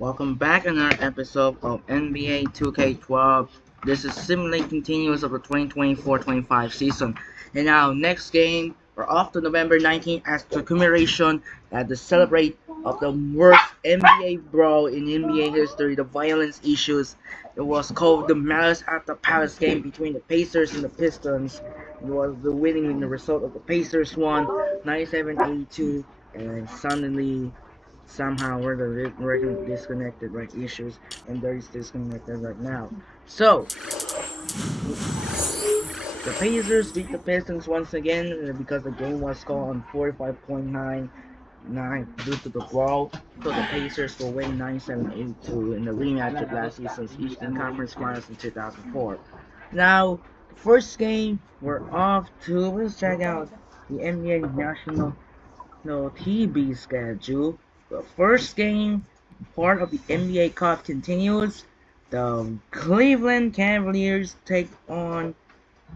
Welcome back to another episode of NBA 2K12. This is Simulate Continuous of the 2024-25 season. And now, next game, we're off to November 19th as the commemoration at the celebrate of the worst NBA brawl in NBA history, the violence issues. It was called the Malice at the Palace game between the Pacers and the Pistons. It was the winning in the result of the Pacers won 97-82, and suddenly somehow we're disconnected right issues, and there is disconnected right now. So the Pacers beat the Pistons once again because the game was called on 45.99 due to the brawl. So the Pacers will win 97-82 in the rematch of last season's Eastern Conference Finals in 2004. Now, the first game we're off to. Let's check out the NBA National TV schedule. The first game, part of the NBA Cup, continues. The Cleveland Cavaliers take on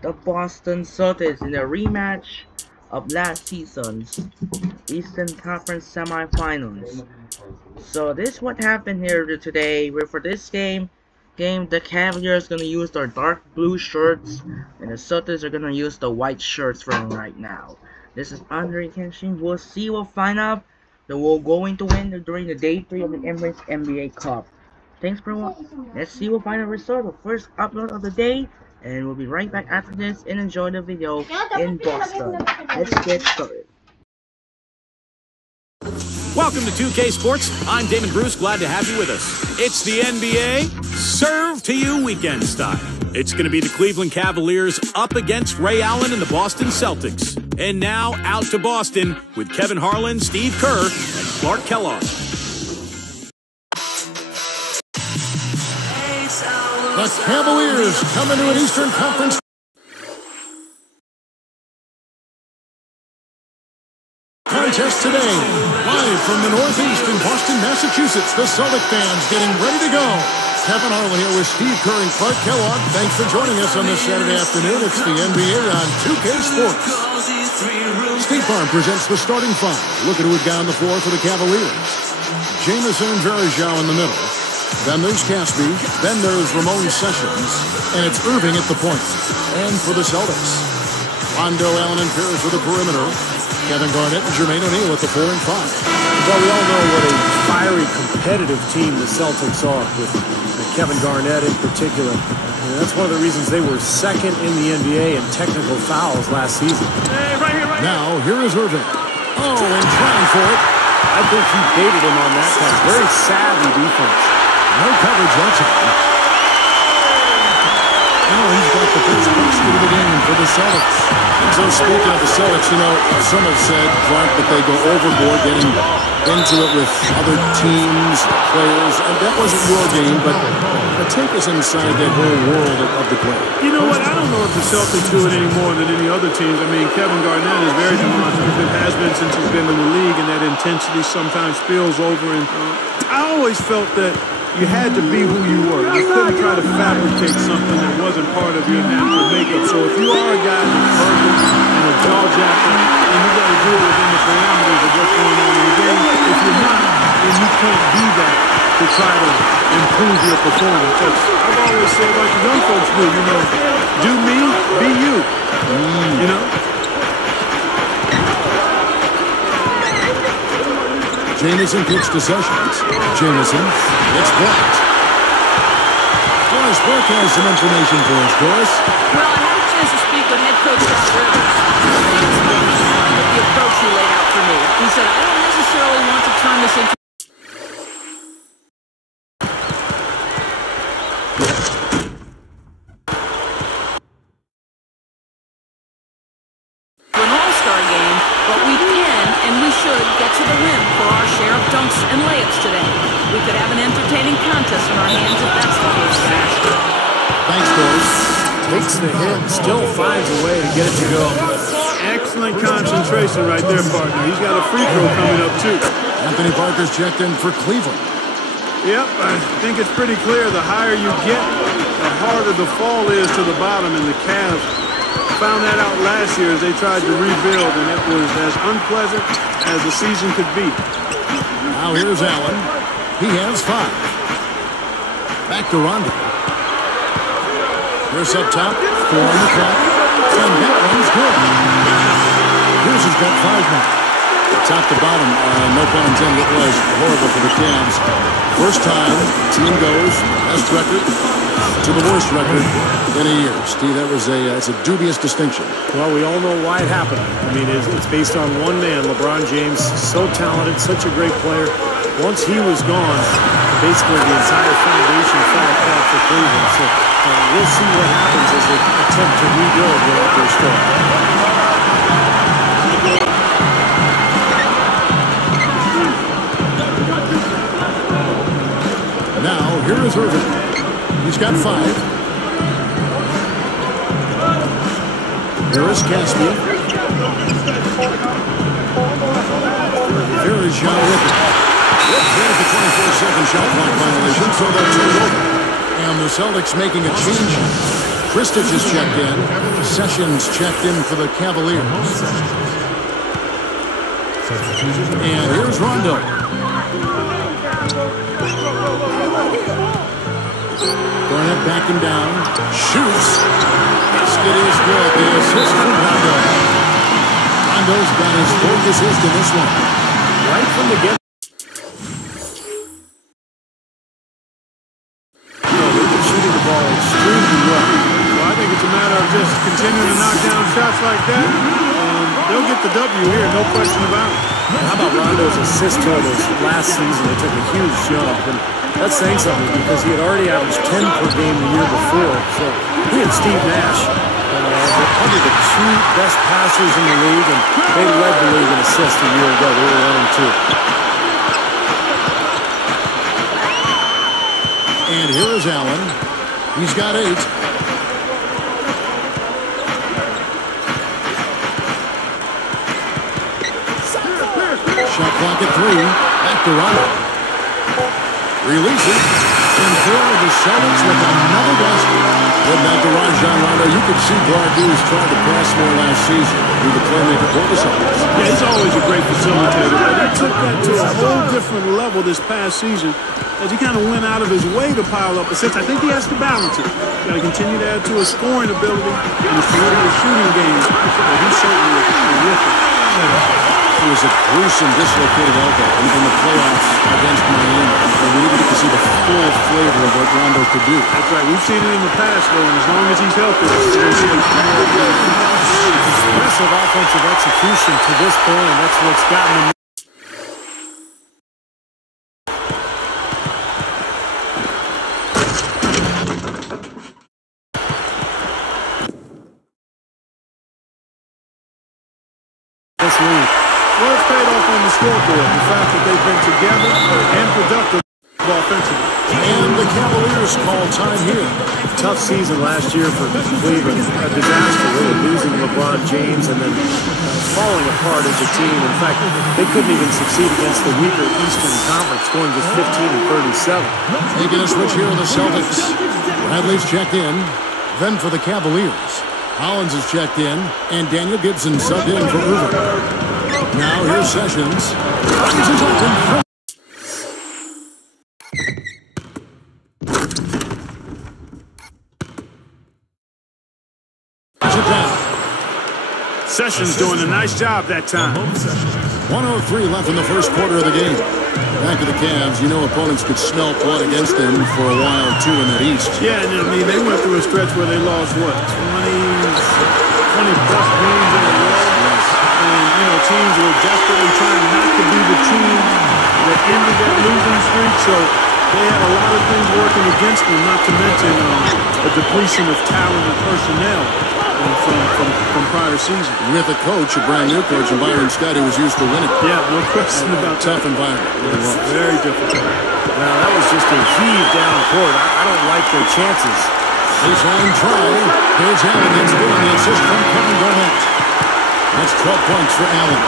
the Boston Celtics in the rematch of last season's Eastern Conference semifinals. So this is what happened here today. Where for this game, the Cavaliers gonna use their dark blue shirts, and the Celtics are gonna use the white shirts from right now. This is under intention. We'll see. We'll find out. That we're going to win during the day 3 of the NBA Cup. Thanks for watching. Let's see. We'll find a result. The first upload of the day, and we'll be right back after this and enjoy the video in Boston. Let's get started. Welcome to 2K Sports. I'm Damon Bruce. Glad to have you with us. It's the NBA Serve to You weekend style. It's going to be the Cleveland Cavaliers up against Ray Allen and the Boston Celtics. And now out to Boston with Kevin Harlan, Steve Kerr, and Clark Kellogg. The Cavaliers come into an Eastern Conference contest today. Live from the Northeast in Boston, Massachusetts, the Celtic fans getting ready to go. Kevin Harlan here with Steve Kerr and Clark Kellogg. Thanks for joining us on this Saturday afternoon. It's the NBA on 2K Sports. State Farm presents the starting five. Look at who we've got on the floor for the Cavaliers. Jamison and Varejao in the middle. Then there's Caspi. Then there's Ramon Sessions. And it's Irving at the point. And for the Celtics, Rondo, Allen, and Pierce with the perimeter. Kevin Garnett and Jermaine O'Neal at the 4 and 5. Well, we all know what a fiery, competitive team the Celtics are, with Kevin Garnett in particular. And that's one of the reasons they were second in the NBA in technical fouls last season. Hey, right here. Now, here is Irving. Oh, and trying for it. I think he baited him on that time. Very savvy defense. No coverage that time. Oh, he's got the first basket of the game for the Celtics. And so speaking of the Celtics, you know, some have said, Clark, that they go overboard getting into it with other teams, players, and that wasn't your game, but take us inside that whole world of the play. You know what? I don't know if the Celtics do it any more than any other teams. I mean, Kevin Garnett is very demonstrative. It has been since he's been in the league, and that intensity sometimes spills over. And I always felt that you had to be who you were. You couldn't try to fabricate something that wasn't part of your natural makeup. So if you are a guy that's verbal and a jaw jacker, then you got to do it within the parameters of what's going on in the game. If you're not, then you can't do that to try to improve your performance. I've always said, like the young folks do, you know, do me, be you. You know? Jamison pitched to Sessions. Jamison, it's blocked. Doris Burke has some information for us, Doris. Well, I had a chance to speak with head coach Doc Rivers. With the approach he laid out for me. He said, I don't necessarily want to turn this into an all-star game, but we can and we should get to the rim for our share of dunks and layups today. We could have an entertaining contest in our hands if that's the case, guys. Thanks, Doris. Takes the hit, still finds a way to get it to go. Excellent concentration right there, partner. He's got a free throw coming up, too. Anthony Parker's checked in for Cleveland. Yep, I think it's pretty clear the higher you get, the harder the fall is to the bottom, and the Cavs found that out last year as they tried to rebuild, and it was as unpleasant as the season could be. Now here's Allen. He has 5. Back to Rondo. Here's up top. 4 on the clock. And that one's good. Here's has got 5 now. Top to bottom, no pun intended, it was horrible for the Cavs. First time team goes best record to the worst record in a year. Steve, that was it's a dubious distinction. Well, we all know why it happened. I mean, it's based on one man, LeBron James, so talented, such a great player. Once he was gone, basically the entire foundation fell apart for Cleveland. So we'll see what happens as they attempt to rebuild without their star. Now, here is Irving. He's got 5. Here is Caspi. Here is John Ricker. There's the 24-second shot clock violation, so they'll turn it over. And the Celtics making a change. Kristich is checked in. Sessions checked in for the Cavaliers. And here's Rondo. Garnett backing down. Shoots. Basket is good. The assist from Rondo. Rondo's got his 4th assist in this one. Right from the get. They've been shooting the ball extremely well. Well, I think it's a matter of just continuing to knock down shots like that. They'll get the W here, no question about it. How about Rondo's assist totals last season? They took a huge jump, and that's saying something because he had already averaged 10 per game the year before. So he and Steve Nash were probably the 2 best passers in the league, and they led the league in assists a year ago. They were 1 and 2. And here is Allen. He's got 8. Shot clock at 3. Back to Rondo. Releases. And here are the Celtics with another basket. Head back to Rajon Rondo. You could see Gargoose tried to pass more last season. Who the playmaker for the Celtics. Yeah, he's always a great facilitator, but he took that to a whole different level this past season as he kind of went out of his way to pile up assists. I think he has to balance it. Got to continue to add to his scoring ability and his perimeter shooting game. But he's certainly terrific. It was a gruesome dislocated elbow in the playoffs against Miami. And we didn't get to see the full flavor of what Rondo could do. That's right. We've seen it in the past, though, and as long as he's healthy, we're going to see him. Impressive offensive execution to this point, and that's what's gotten him. This lead. Well, it's paid off on the scoreboard. The fact that they've been together and productive offensively. And the Cavaliers call time here. Tough season last year for Cleveland. A disaster, really, losing LeBron James and then falling apart as a team. In fact, they couldn't even succeed against the weaker Eastern Conference, scoring just 15 and 37. Making a switch here with the Celtics. Bradley's checked in. Then for the Cavaliers, Hollins is checked in, and Daniel Gibson subbed in for Irving. Now here's Sessions. Rises up in front. Sessions doing a nice job that time. 1:03 left in the first quarter of the game. Back to the Cavs. You know opponents could smell blood against them for a while, too, in that East. Yeah, and I mean, they went through a stretch where they lost, what, 20-plus games in a row? Yes. And, you know, teams were desperately trying not to be the team that ended that losing streak, so they had a lot of things working against them, not to mention a depletion of talent and personnel from prior seasons. With a coach, a brand new coach, and Byron Scott, who was used to winning. Yeah, no question about Tough environment. Yes, very difficult. Now, that was just a heave down court. I don't like their chances. Baseline try. Here's Allen. That's good on the assist from Kevin Garnett. That's 12 points for Allen.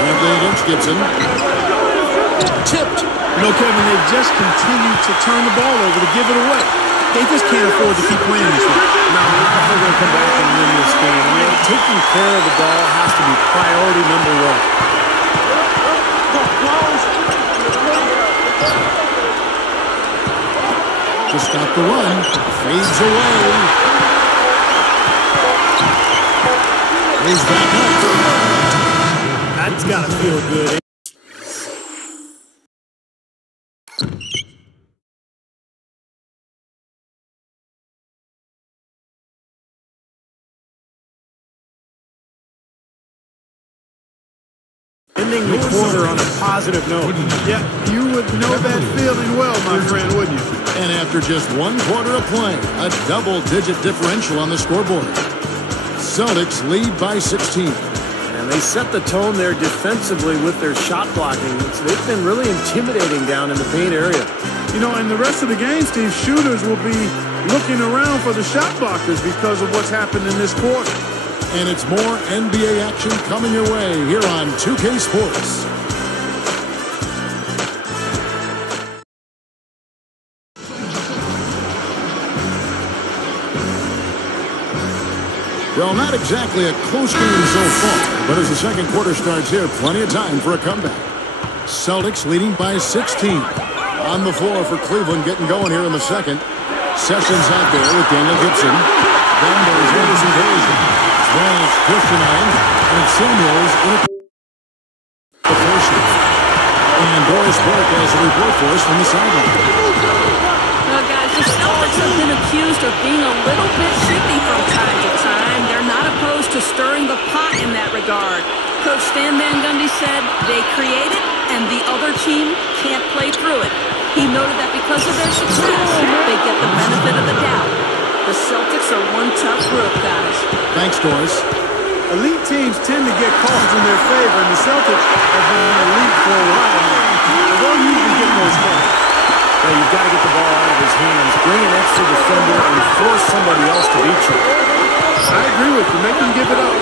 Bradley against Gibson. Tipped. You know, Kevin, they just continue to turn the ball over to give it away. They just can't afford to keep playing this way. No, I think they're going to come back and win this game. I mean, taking care of the ball has to be priority number 1. the run. Fades away. He's back up. That's got to feel good. Ending the quarter on a positive note. Yeah, you would know that feeling well, my friend, wouldn't you? And after just 1 quarter of play, a double-digit differential on the scoreboard. Celtics lead by 16. And they set the tone there defensively with their shot blocking. They've been really intimidating down in the paint area. You know, and the rest of the game, Steve, shooters will be looking around for the shot blockers because of what's happened in this quarter. And it's more NBA action coming your way here on 2K Sports. Well, not exactly a close game so far, but as the second quarter starts here, plenty of time for a comeback. Celtics leading by 16. On the floor for Cleveland, getting going here in the second. Sessions out there with Daniel Gibson. Then there's Anderson Davis. Well, Christian and Samuels in the first. And Doris Burke has a report for us from the sideline. Well, guys, the Celtics have been accused of being a little bit shifty from time to time. They're not opposed to stirring the pot in that regard. Coach Stan Van Gundy said they create it and the other team can't play through it. He noted that because of their success, they get the benefit of the doubt. The Celtics are one tough group, guys. Thanks, Doris. Elite teams tend to get calls in their favor, and the Celtics have been elite for a while now. They don't usually get those calls. Well, you've got to get the ball out of his hands, bring an extra defender, and force somebody else to beat you. I agree with you. Make them give it up.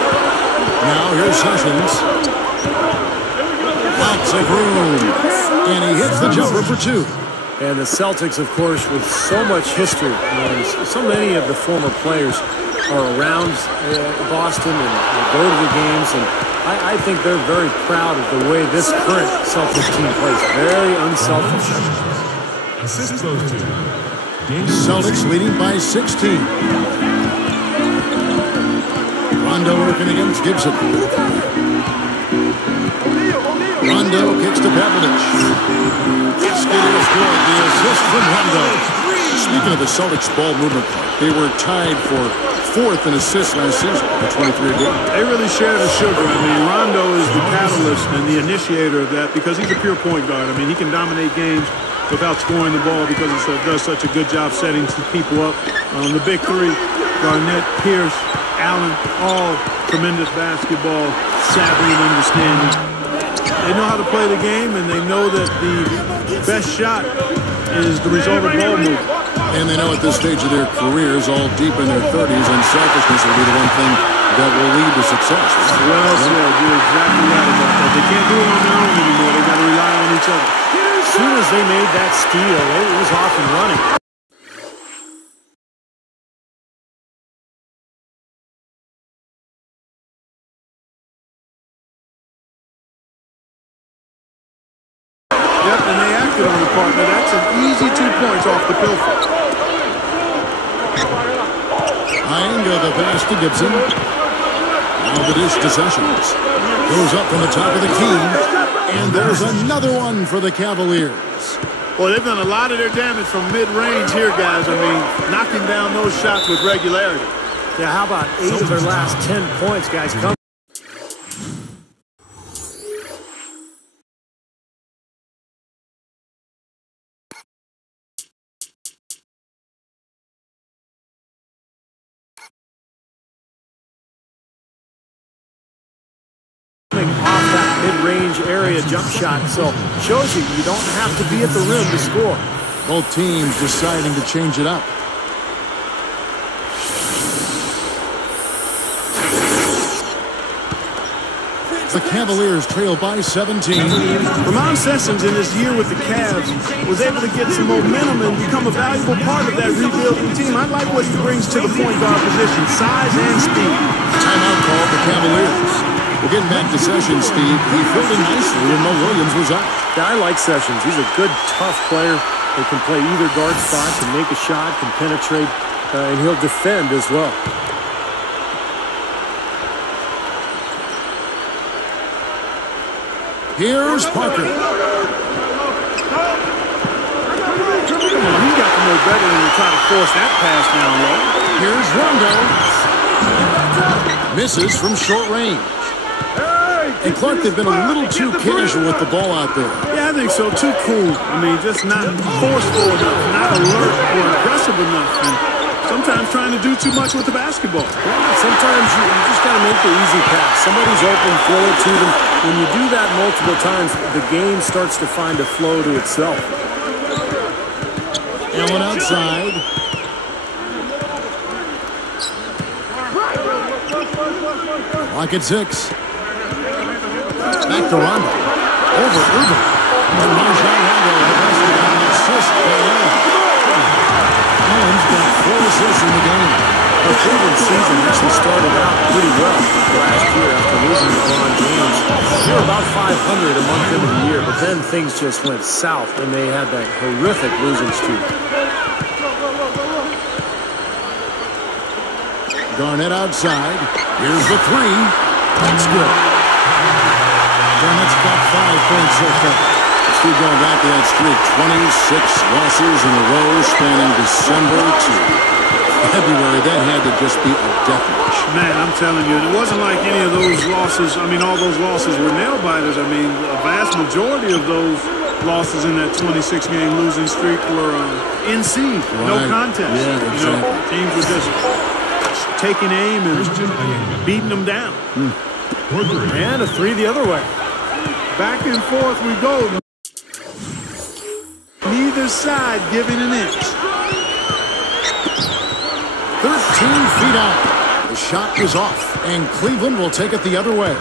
Now here's Sessions. Lots of room. And he hits the jumper for 2. And the Celtics, of course, with so much history, so many of the former players are around Boston and go to the games, and I think they're very proud of the way this current Celtics team plays. Very unselfish. Assist goes to Celtics leading by 16. Rondo working against Gibson. Rondo kicks to Pavlovich. Basket is good. The assist from Rondo. Speaking of the Celtics ball movement, they were tied for 4th in assists last season with 23 a game. They really share the sugar. I mean, Rondo is the catalyst and the initiator of that because he's a pure point guard. I mean, he can dominate games without scoring the ball because he does such a good job setting people up. The big three, Garnett, Pierce, Allen, all tremendous basketball savvy and understanding. They know how to play the game, and they know that the best shot is the result of ball movement. And they know at this stage of their careers, all deep in their 30s, and selfishness will be the one thing that will lead to success. Well said. You're exactly right about that. They can't do it on their own anymore. They got to rely on each other. As soon as they made that steal, it was off and running. Yep, and they acted on the partner. That's an easy 2 points off the pilfer. Ianga the pass to Gibson. Now the dish to Sessions. Goes up from the top of the key. And there's another one for the Cavaliers. Well, they've done a lot of their damage from mid-range here, guys. I mean, knocking down those shots with regularity. Yeah, how about 8 of their last 10 points, guys? Come. Off that mid-range area jump shot, so shows you don't have to be at the rim to score. Both teams deciding to change it up. The Cavaliers trail by 17. Ramon Sessions in his year with the Cavs was able to get some momentum and become a valuable part of that rebuilding team. I like what he brings to the point guard position, size and speed. Timeout call for Cavaliers. We're getting back to Sessions, Steve. He filled in nicely when Mo Williams was out. Yeah, I like Sessions. He's a good, tough player, They can play either guard spot, can make a shot, can penetrate, and he'll defend as well. Here's Parker. He got to know better than to try to force that pass down low. Here's Rondo. Misses from short range. And Clark, they've been a little too casual with the ball out there. Yeah, I think so. Too cool. I mean, just not forceful enough, not alert or aggressive enough. And sometimes trying to do too much with the basketball. Sometimes you just got to make the easy pass. Somebody's open, throw it to them. When you do that multiple times, the game starts to find a flow to itself. Allen outside. Clock at 6. Back to Rondo. Over Irving. And Rajon Rondo with the basket on the assist by Allen. Allen's got 4 assists in the game. The Cleveland season actually started out pretty well last year after losing LeBron James. They were about 500 a month into the year, but then things just went south and they had that horrific losing streak. Garnett outside. Here's the 3. That's good. Garnett's got 5 points so far. Still going back to that streak. 26 losses in a row spanning December to February. That had to just be a death wish. Man, I'm telling you, it wasn't like any of those losses. I mean, all those losses were nail-biters. I mean, a vast majority of those losses in that 26-game losing streak were NC, no contest. Yeah, exactly. Teams were just taking aim and beating them down. And a 3 the other way. Back and forth we go. Neither side giving an inch. 13 feet out. The shot is off, and Cleveland will take it the other way.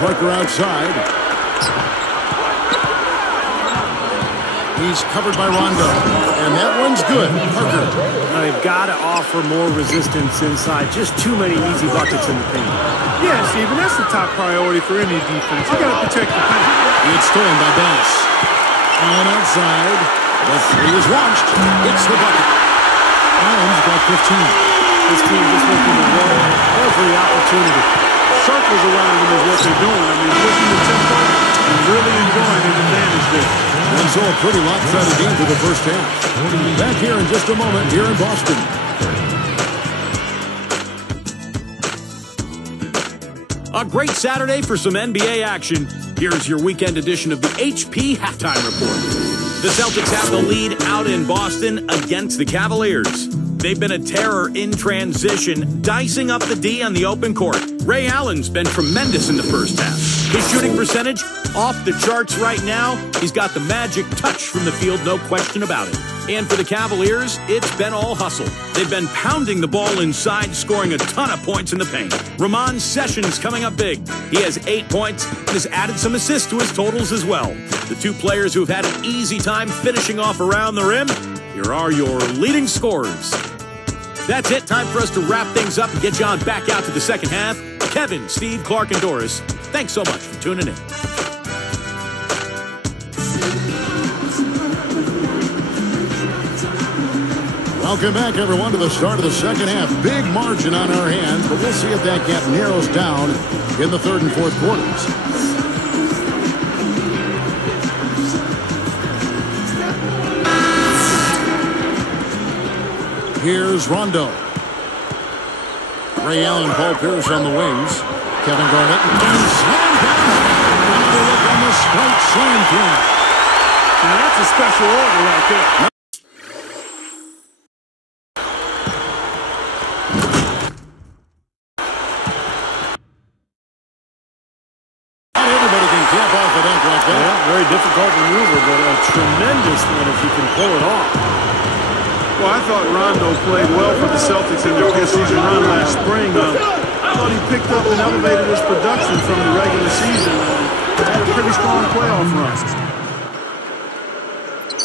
Parker outside. He's covered by Rondo, and that one's good. Parker. They've got to offer more resistance inside. Just too many easy buckets in the paint. Yeah, Stephen, that's the top priority for any defense. You got to protect the paint. It's stolen by Bass. Allen outside. The 3 is launched. It's the bucket. Allen's got 15. This team just looking to run every opportunity. Circles around them is what they're doing. I mean, pushing the tempo and really enjoying the advantage there. And so a pretty lopsided game for the first half. Back here in just a moment here in Boston. A great Saturday for some NBA action. Here's your weekend edition of the HP Halftime Report. The Celtics have the lead out in Boston against the Cavaliers. They've been a terror in transition, dicing up the D on the open court. Ray Allen's been tremendous in the first half. His shooting percentage off the charts right now. He's got the magic touch from the field, no question about it. And for the Cavaliers, it's been all hustle. They've been pounding the ball inside, scoring a ton of points in the paint. Ramon Sessions coming up big. He has 8 points and has added some assists to his totals as well. The 2 players who've had an easy time finishing off around the rim, here are your leading scorers. That's it. Time for us to wrap things up and get you on back out to the second half. Kevin, Steve, Clark, and Doris, thanks so much for tuning in. Welcome back, everyone, to the start of the second half. Big margin on our hands, but we'll see if that gap narrows down in the third and fourth quarters. Here's Rondo. Ray Allen, Paul Pierce on the wings. Kevin Garnett and slam down. Another look on the straight slam dunk. Now that's a special order right there. Very difficult maneuver, but a tremendous one if you can pull it off. Well, I thought Rondo played well for the Celtics in their postseason run last spring. I thought he picked up and elevated his production from the regular season. Had a pretty strong playoff run.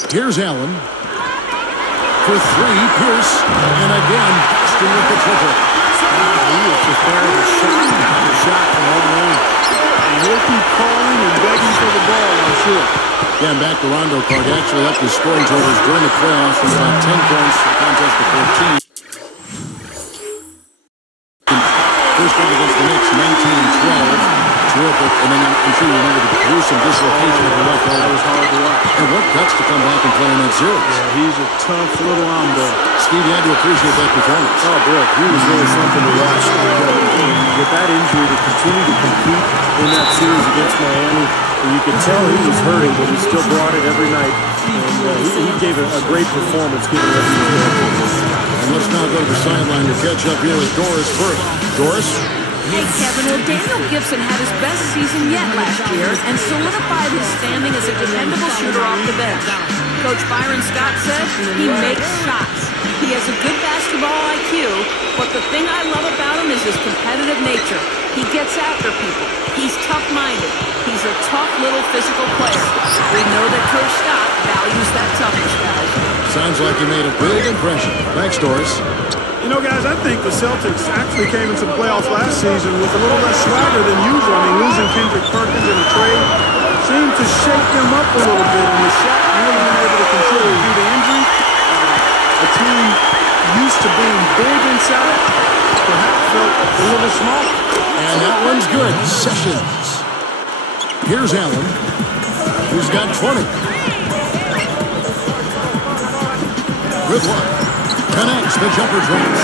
Here's Allen. For 3, Pierce. And again, Boston with the triple. He was preparing a shot from long range. And he'll keep calling and begging for the ball, I'm sure. Dan, back to Rondo. Clark actually up his scoring totals during the playoffs from about 10 points to the contest to 14. First game against the Knicks, 19-12. Terrific. And then I'm sure you remember the gruesome dislocation of the left arm. That was hard to watch. And what guts to come back and play in that series. Yeah, he's a tough little hombre. Steve, you had to appreciate that performance. Oh, boy, he was really something to watch. With that injury, to continue to compete in that series against Miami, you could tell he was hurting, but he still brought it every night. And he gave a great performance given what he was doing. And let's now go to the sideline to catch up here with Doris Burke. Doris? Hey, Kevin, well, Daniel Gibson had his best season yet last year and solidified his standing as a dependable shooter off the bench. Coach Byron Scott said he makes shots. He has a good basketball IQ, but the thing I love about him is his competitive nature. He gets after people. He's tough-minded. He's a tough little physical player. We know that Coach Scott values that toughness, guys. Sounds like you made a big impression. Thanks, Doris. You know, guys, I think the Celtics actually came into the playoffs last season with a little less swagger than usual. I mean, losing Kendrick Perkins in a trade seemed to shake them up a little bit, and with Shaq really being able to control due to injury, a team used to being big inside perhaps felt a little small. And that one's good. Sessions. Here's Allen, who's got 20. Good luck. Connects the jumper drops.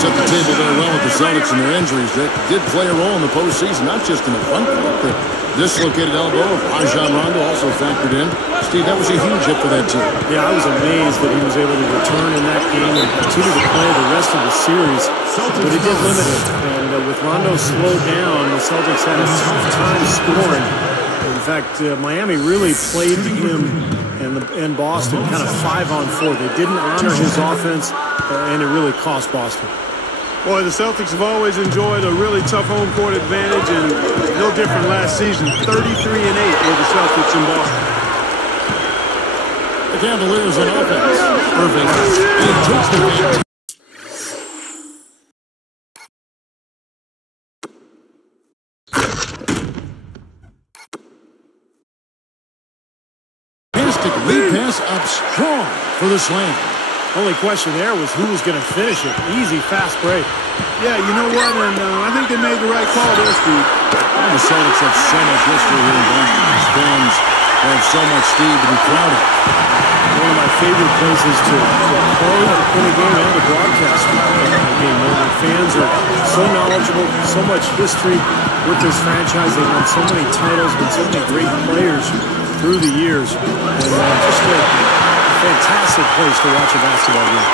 Set the table there well with the Celtics and their injuries that did play a role in the postseason, not just in the front court. The dislocated elbow of Rajon Rondo also factored in. Steve, that was a huge hit for that team. Yeah, I was amazed that he was able to return in that game and continue to play the rest of the series. But it did limit him. And with Rondo slowed down, the Celtics had a tough time scoring. In fact, Miami really played him and Boston kind of 5-on-4. They didn't honor his offense, and it really cost Boston. Boy, the Celtics have always enjoyed a really tough home court advantage, and no different last season. 33-8 were the Celtics in Boston. The Cavaliers on offense. Irving. He takes the lead. Lead pass up strong for the slam. Only question there was who was going to finish it. Easy, fast break. Yeah, you know what? And I think they made the right call there, Steve. Well, the Celtics have so much history here in Boston. These fans have so much, Steve, to be proud of. One of my favorite places to play in a game and to broadcast a game. The fans are so knowledgeable, so much history with this franchise. They've won so many titles, been so many great players through the years. And just a fantastic place to watch a basketball game.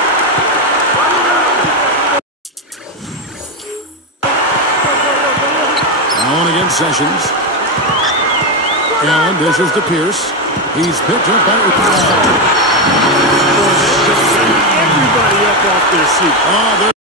Allen against Sessions. Allen dishes to Pierce. He's picked up by Everybody up off their seat. there.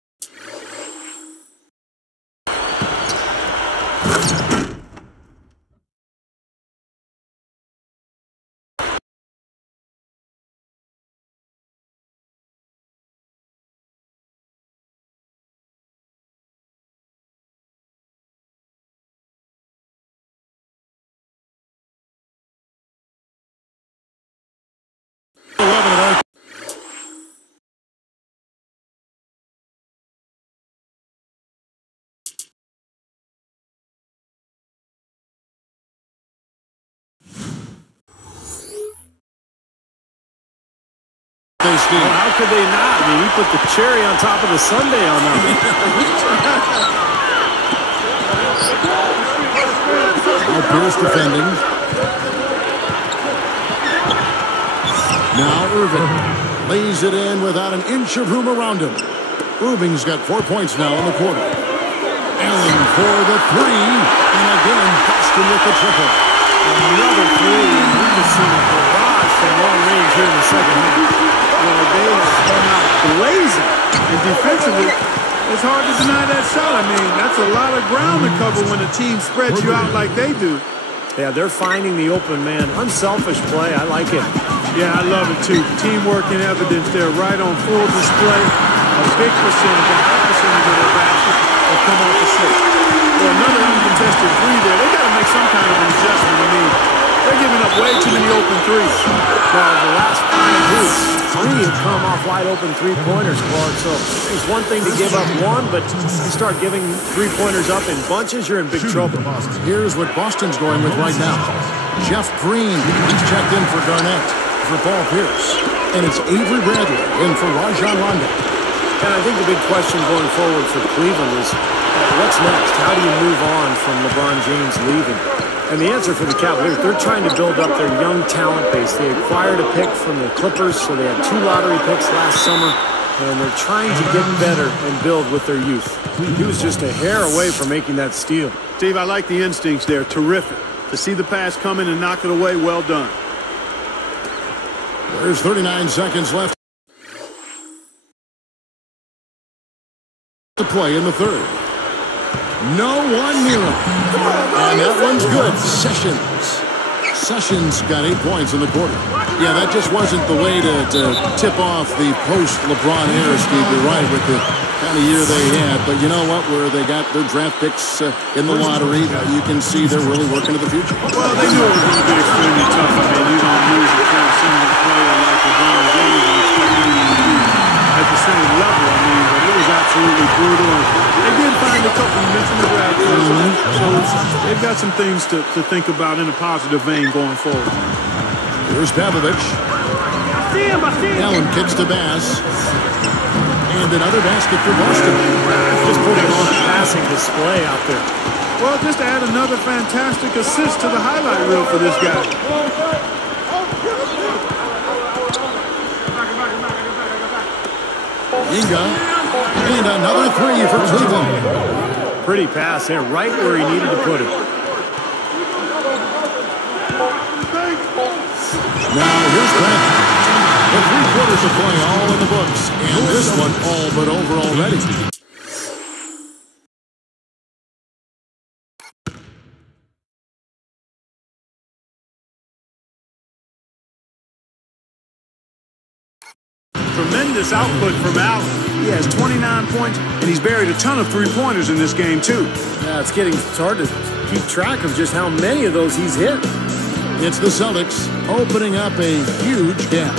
Well, how could they not? I mean, he put the cherry on top of the sundae on that one. Now Pierce defending. Now Irving lays it in without an inch of room around him. Irving's got 4 points now in the quarter. Allen for the three. And again, Boston with the triple. Another three, and we've just seen a barrage from long range here in the second half. Well, they have come out blazing. And defensively, it's hard to deny that shot. I mean, that's a lot of ground to cover when a team spreads you out like they do. Yeah, they're finding the open man. Unselfish play. I like it. Yeah, I love it, too. Teamwork in evidence there, right on full display. A big percentage, a high percentage of their baskets will come off the slip. Well, another uncontested three there. They got to make some kind of an adjustment. I mean, they're giving up way too many open threes. Well, the last 5 weeks, 3 have come off wide open three-pointers, Clark. So it's one thing to give up one, but you start giving three-pointers up in bunches, you're in big trouble. Here's what Boston's going with right now. Jeff Green, he's checked in for Garnett, for Paul Pierce. And it's Avery Bradley in for Rajon Rondo. And I think the big question going forward for Cleveland is, what's next? How do you move on from LeBron James leaving? And the answer for the Cavaliers, they're trying to build up their young talent base. They acquired a pick from the Clippers, so they had 2 lottery picks last summer, and they're trying to get better and build with their youth. He was just a hair away from making that steal. Steve, I like the instincts there. Terrific. To see the pass come in and knock it away, well done. There's 39 seconds left to play in the third. No one near him. And that one's good. Sessions got 8 points in the quarter. Yeah, that just wasn't the way to tip off the post-LeBron era, Steve. You're right with the kind of year they had. But you know what? Where they got their draft picks in the lottery, you can see they're really working to the future. Well, they knew it was going to be extremely tough. I mean, you don't lose a transcendent player like LeBron James and expect him to be at the same level. I mean, but it was absolutely brutal. And they did find a couple, you mentioned the draft picks. So they've got some things to think about in a positive vein going forward. Here's Pavlovich. Allen kicks to Bass. And another basket for Boston. Just putting on a passing display out there. Well, just to add another fantastic assist to the highlight reel for this guy. Inga. And another 3 for Cleveland. Pretty pass there, right where he needed to put it. Now here's Brent. The 3 quarters of play all in the books. And this one all but over already. Tremendous output from Allen. He has 29 points, and he's buried a ton of three-pointers in this game, too. Yeah, it's hard to keep track of just how many of those he's hit. It's the Celtics opening up a huge gap.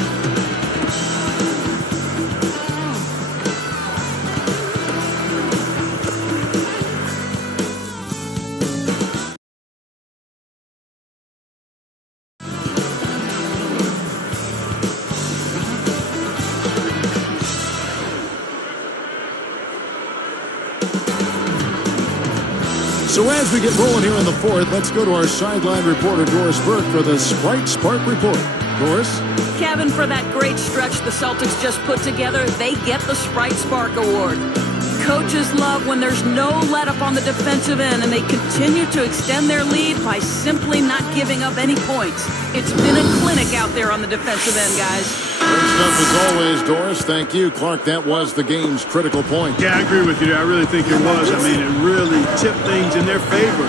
So as we get rolling here in the fourth, let's go to our sideline reporter, Doris Burke, for the Sprite Spark Report. Doris? Kevin, for that great stretch the Celtics just put together, they get the Sprite Spark Award. Coaches love when there's no let-up on the defensive end, and they continue to extend their lead by simply not giving up any points. It's been a clinic out there on the defensive end, guys. Great stuff as always, Doris. Thank you. Clark, that was the game's critical point. Yeah, I agree with you there. I really think it was. I mean, it really tipped things in their favor.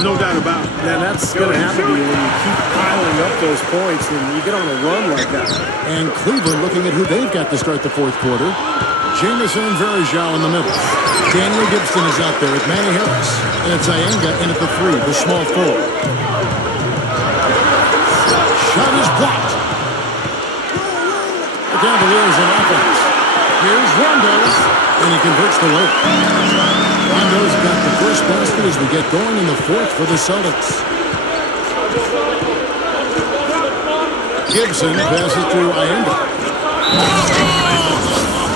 No doubt about it. Yeah, that's going to happen to you when you keep piling up those points and you get on a run like that. And Cleveland looking at who they've got to start the fourth quarter. Jamison and Verjao in the middle. Daniel Gibson is out there with Manny Harris. And it's Iyenga in at the 3, the small forward. Shot is blocked. The Cavaliers in offense. Here's Rondo. And he converts the low. Rondo's got the first basket as we get going in the fourth for the Celtics. Gibson passes to Iyenga.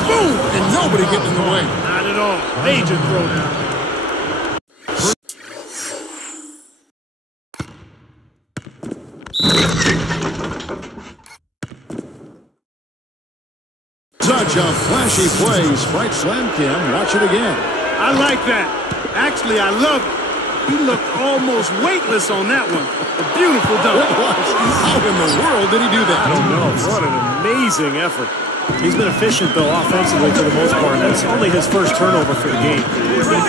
Boom! And nobody getting in the way. Not at all. Major throwdown. Such a flashy play. Sprite slam cam. Watch it again. I like that. Actually, I love it. He looked almost weightless on that one. A beautiful dunk. How in the world did he do that? I don't know. What an amazing effort. He's been efficient, though, offensively for the most part. That's only his first turnover for the game. Shot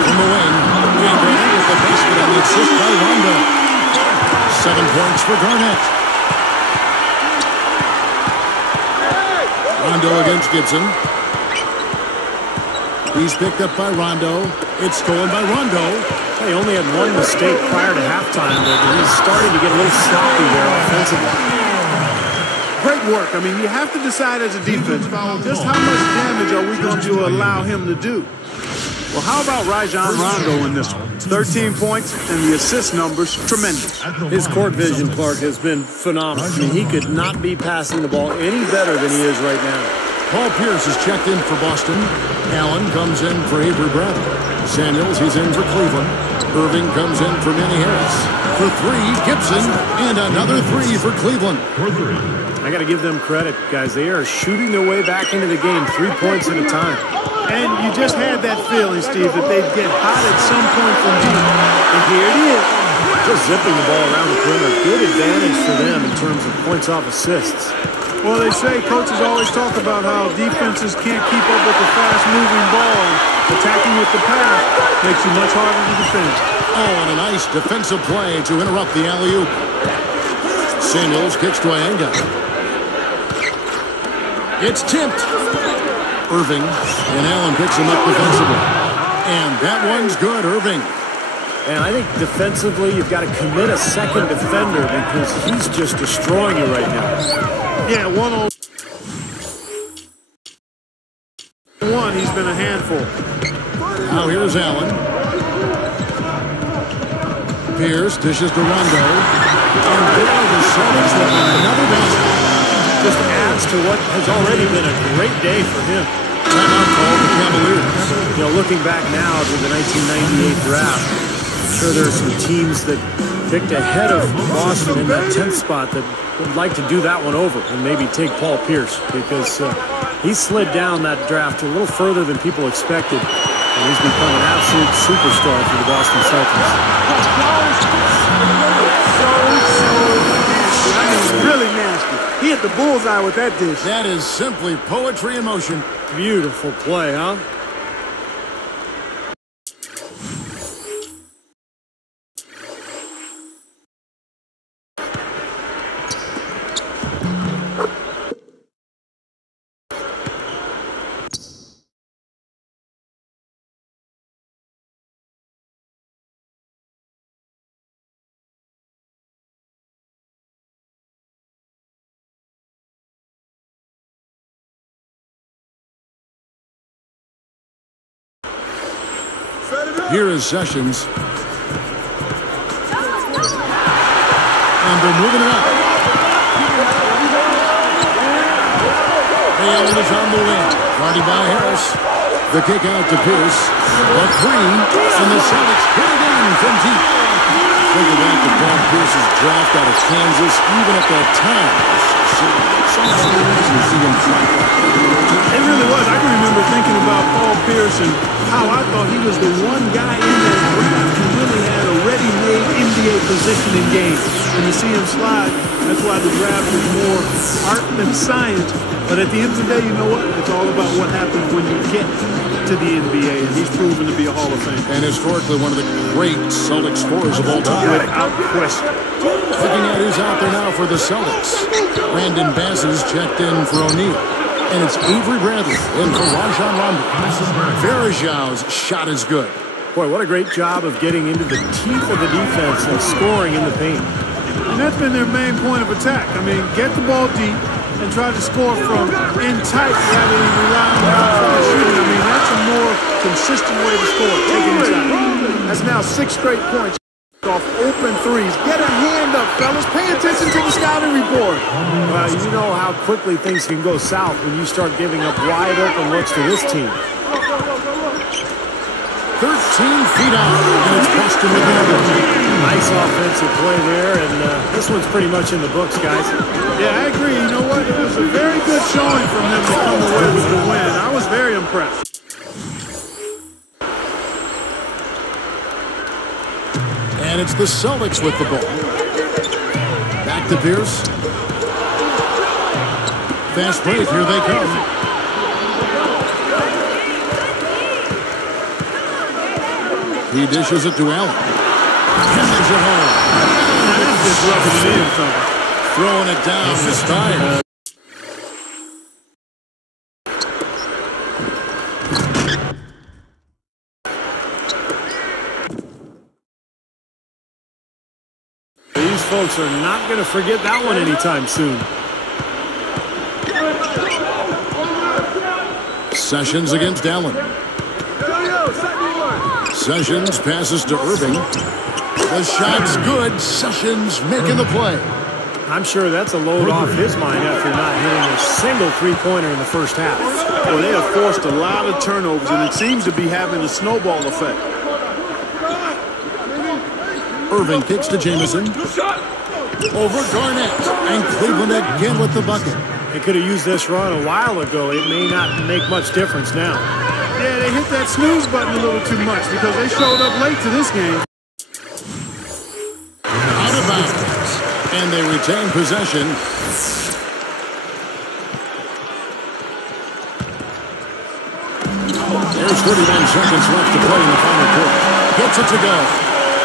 from the wing. And Garnett with the basket on the assist by Rondo. 7 points for Garnett. Rondo against Gibson. He's picked up by Rondo. It's stolen by Rondo. He only had one mistake prior to halftime, but he's starting to get a little sloppy there offensively. Great work. I mean, you have to decide as a defense just how much damage are we going to allow him to do. Well, how about Rajon Rondo in this one? 13 points, and the assist numbers, tremendous. His court vision, Clark, has been phenomenal. I mean, he could not be passing the ball any better than he is right now. Paul Pierce is checked in for Boston. Allen comes in for Avery Bradley. Samuels, he's in for Cleveland. Irving comes in for Manny Harris. For three, Gibson, and another three for Cleveland. I got to give them credit, guys. They are shooting their way back into the game 3 points at a time. And you just had that feeling, Steve, that they'd get hot at some point from deep. And here it is. Just zipping the ball around the perimeter. Good advantage for them in terms of points off assists. Well, they say coaches always talk about how defenses can't keep up with the fast-moving ball. Attacking with the pass makes you much harder to defend. Oh, and a nice defensive play to interrupt the alley-oop. Samuels kicks to Ianga. It's tipped. Irving, and Allen picks him up defensively. And that one's good, Irving. And I think defensively, you've got to commit a second defender because he's just destroying you right now. Yeah, 1-on-1, he's been a handful. Now here's Allen. Pierce dishes to Rondo. And there the Celtics with another basket. Just adds to what has already been a great day for him. Timeout call the Cavaliers. You know, looking back now to the 1998 draft, I'm sure there are some teams that picked ahead of Boston in that 10th spot that would like to do that one over and maybe take Paul Pierce because he slid down that draft a little further than people expected, and he's become an absolute superstar for the Boston Celtics. Really nasty. He hit the bullseye with that dish. That is simply poetry in motion. Beautiful play, huh? Here is Sessions. And they're moving it up. Allen is on the wing. Guarded by Harris. The kick out to Pierce. A three. And the Celtics hit it in from deep. Think about the Paul Pierce's draft out of Kansas. Even at that time, it really was. I can remember thinking about Paul Pierce and how I thought he was the one guy in that draft who really had a ready-made NBA positioning game. And to see him slide, that's why the draft is more art than science. But at the end of the day, you know what? It's all about what happens when you get to the NBA, and he's proven to be a Hall of Famer. And historically, one of the great Celtic scorers of all time. Without question. Looking at who's out there now for the Celtics. Brandon Bassett is checked in for O'Neal. And it's Avery Bradley in for Rajon Rondo. Varejão's shot is good. Boy, what a great job of getting into the teeth of the defense and scoring in the paint. And that's been their main point of attack. I mean, get the ball deep and try to score from in tight rather than rely on outside shooting. I mean, that's a more consistent way to score, taking inside. That's now 6 straight points off open threes. Get a hand up, fellas. Pay attention to the scouting report. Well, you know how quickly things can go south when you start giving up wide open looks to this team. 13 feet out, and it's Boston with another. Nice offensive play there, and this one's pretty much in the books, guys. Yeah, I agree. You know what? It was a very good showing from them to come away with the win. I was very impressed. And it's the Celtics with the ball. Back to Pierce. Fast break, here they come. He dishes it to Allen. Hammers it home. Just rubbing it in something. Throwing it down to Stein. folks are not going to forget that one anytime soon. Sessions against Allen. Sessions passes to Irving. The shot's good. Sessions making the play. I'm sure that's a load off his mind after not hitting a single three-pointer in the first half. Well, they have forced a lot of turnovers, and it seems to be having a snowball effect. Irving kicks to Jamison. Over Garnett. And Cleveland again with the bucket. They could have used this run a while ago. It may not make much difference now. Yeah, they hit that snooze button a little too much because they showed up late to this game. Out of bounds. And they retain possession. There's 31 seconds left to play in the final quarter. Gets it to go.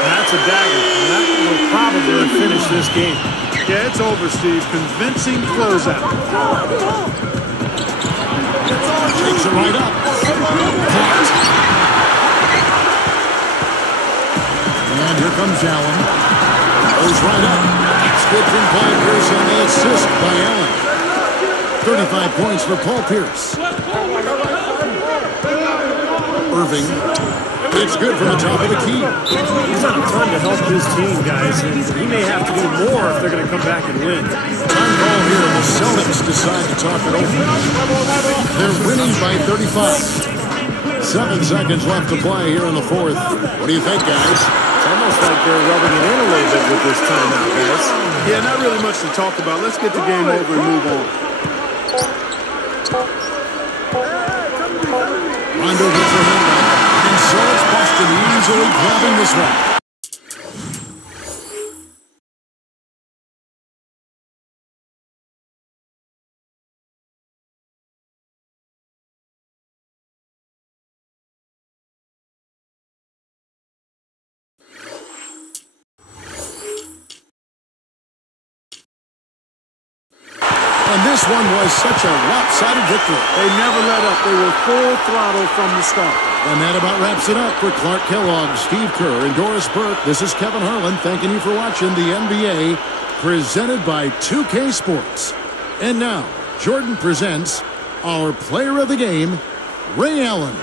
That's a dagger. That will probably finish this game. Yeah, it's over, Steve. Convincing closeout. Takes it right up. Caught. And here comes Allen. Goes right up. It's good from Paul Pierce on the assist by Allen. 35 points for Paul Pierce. Irving. It's good from the top of the key. He's done a ton to help his team, guys, and he may have to do more if they're going to come back and win. Time call here, and the Celtics decide to talk it over. They're winning by 35. 7 seconds left to play here in the fourth. What do you think, guys? It's almost like they're rubbing it in a little bit with this timeout, guys. Yeah, not really much to talk about. Let's get the game over and move on. Rondo gets her hand back, and so it's Boston easily grabbing this one. And this one was such a lopsided victory. They never let up. They were full throttle from the start. And that about wraps it up for Clark Kellogg, Steve Kerr, and Doris Burke. This is Kevin Harlan thanking you for watching the NBA presented by 2K Sports. And now, Jordan presents our player of the game, Ray Allen.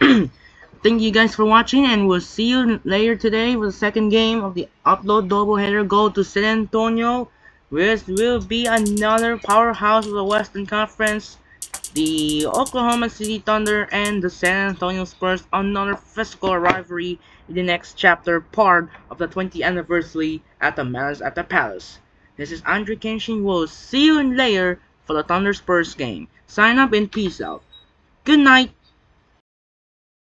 Thank you guys for watching, and we'll see you later today with the second game of the upload doubleheader. Go to San Antonio, which will be another powerhouse of the Western Conference. The Oklahoma City Thunder and the San Antonio Spurs, another physical rivalry in the next chapter part of the 20th anniversary at the Palace. This is Andre Kenshin. We'll see you later for the Thunder Spurs game. Sign up and peace out. Good night.